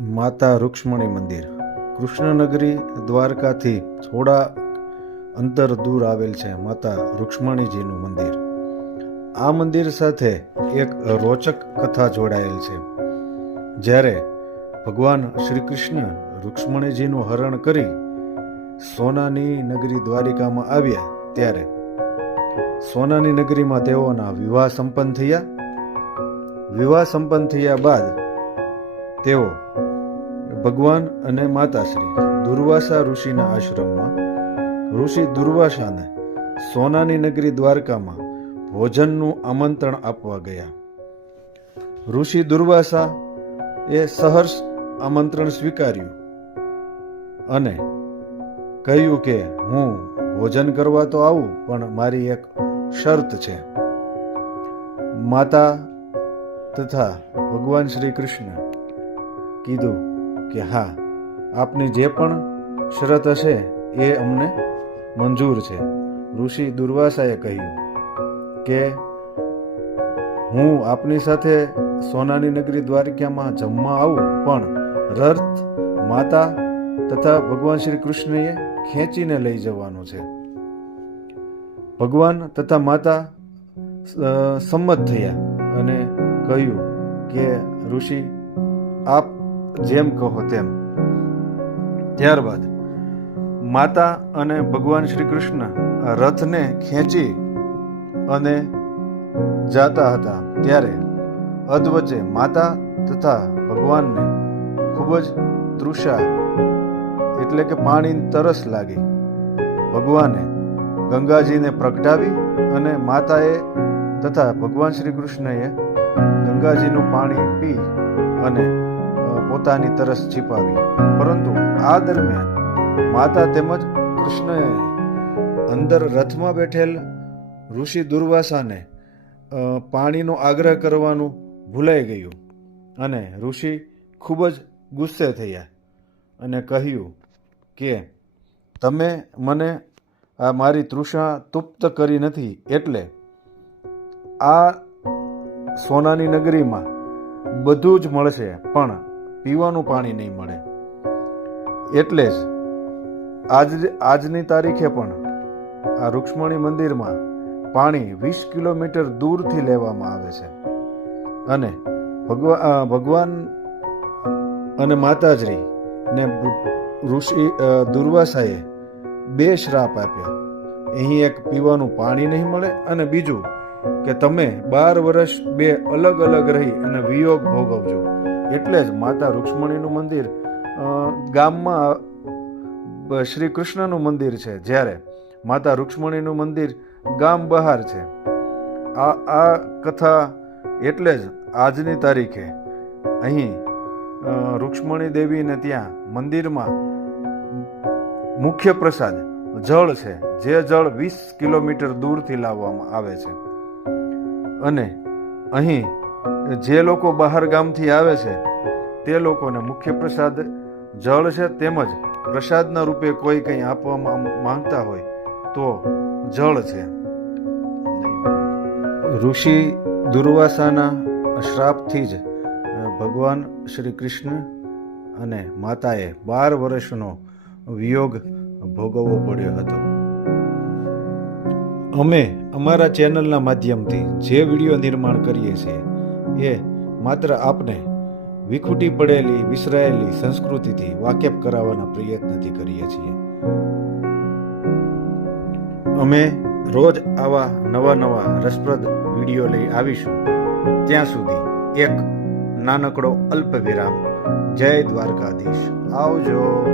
માતા રૂક્ષ્મણી મંદિર. કૃષ્ણનગરી દ્વારકાથી થોડા અંતર દૂર આવેલ છે માતા રૂક્ષ્મણીજીનું મંદિર. આ મંદિર સાથે એક રોચક કથા જોડાયેલ છે. જ્યારે ભગવાન શ્રી કૃષ્ણ રૂક્ષ્મણીજીનું હરણ કરી સોનાની નગરી દ્વારિકામાં આવ્યા, ત્યારે સોનાની નગરીમાં તેઓના વિવાહ સંપન્ન થયા. વિવાહ સંપન્ન થયા બાદ તેઓ ભગવાન અને માતાશ્રી દુર્વાસા ઋષિના આશ્રમમાં, ઋષિ દુર્વાસાને સોનાની નગરી દ્વારકામાં ભોજનનું આમંત્રણ આપવા ગયા. ઋષિ દુર્વાસા એ સહર્ષ આમંત્રણ સ્વીકાર્યું અને કહ્યું કે, હું ભોજન કરવા તો આવું, પણ મારી એક શરત છે. માતા તથા ભગવાન શ્રી કૃષ્ણ કીધું કે હા, આપની જે પણ શરત હશે એ અમને મંજૂર છે. ઋષિ દુર્વાસાએ કહ્યું કે, હું આપની સાથે સોનાની નગરી દ્વારિકામાં જમવા આવું, પણ રથ માતા તથા ભગવાન શ્રી કૃષ્ણએ ખેંચીને લઈ જવાનું છે. ભગવાન તથા માતા સંમત થયા અને કહ્યું કે, ઋષિ, આપ જેમ કહો તેમ. ત્યારબાદ માતા અને ભગવાન શ્રી કૃષ્ણ રથને ખેંચી અને જાતા હતા ત્યારે અધવચ્ચે માતા તથા ભગવાનને ખૂબ જ તૃષા એટલે કે પાણીની તરસ લાગી. ભગવાને ગંગાજીને પ્રગટાવી અને માતાએ તથા ભગવાન શ્રી કૃષ્ણએ ગંગાજીનું પાણી પી અને પોતાની તરસ છીપાવી. પરંતુ આ દરમિયાન માતા તેમજ કૃષ્ણએ અંદર રથમાં બેઠેલ ઋષિ દુર્વાસાને પાણીનો આગ્રહ કરવાનું ભૂલાઈ ગયું અને ઋષિ ખૂબ જ ગુસ્સે થયા અને કહ્યું કે, તમે મને આ મારી તૃષા તુપ્ત કરી નથી એટલે આ સોનાની નગરીમાં બધું જ મળશે, પણ પીવાનું પાણી નહીં મળે. એટલે જ આજ આજની તારીખે પણ આ રૂક્ષ્મણી મંદિરમાં પાણી વીસ કિલોમીટર દૂરથી લેવામાં આવે છે. અને ભગવા ભગવાન અને માતાશ્રી ને ઋષિ દુર્વાસાએ બે શ્રાપ આપ્યા. અહીં એક પીવાનું પાણી નહીં મળે અને બીજું કે તમે બાર વર્ષ બે અલગ અલગ રહી અને વિયોગ ભોગવજો. એટલે જ માતા રૂક્ષ્મણીનું મંદિર ગામમાં શ્રી કૃષ્ણનું મંદિર છે જ્યારે માતા રૂક્ષ્મણીનું મંદિર ગામ બહાર છે. આ આ કથા એટલે જ આજની તારીખે અહીં રૂક્ષ્મણી દેવીને ત્યાં મંદિરમાં મુખ્ય પ્રસાદ, જળ છે, જે જળ વીસ કિલોમીટર દૂરથી લાવવામાં આવે છે. અને અહીં જે લોકો બહાર ગામથી આવે છે, તે લોકોને મુખ્ય પ્રસાદ, જળ છે તેમજ પ્રસાદના રૂપે કોઈ કંઈ આપવામાં માંગતા હોય, તો જળ છે. ઋષિ દુર્વાસાના શ્રાપથી જ ભગવાન શ્રી કૃષ્ણ અને માતાએ બાર વર્ષનો વિયોગ ભોગવવો પડ્યો હતો. અમે અમારા ચેનલના માધ્યમથી જે વીડિયો નિર્માણ કરીએ છીએ એ માત્ર આપને વિખૂટી પડેલી, વિસરાયેલી સંસ્કૃતિથી વાકેફ કરાવવાના પ્રયત્નથી કરીએ છીએ. અમે રોજ આવા નવા નવા રસપ્રદ વીડિયો લઈ આવીશું. ત્યાં સુધી એક નાનકડો અલ્પ વિરામ જય દ્વારકાધીશ. આવજો.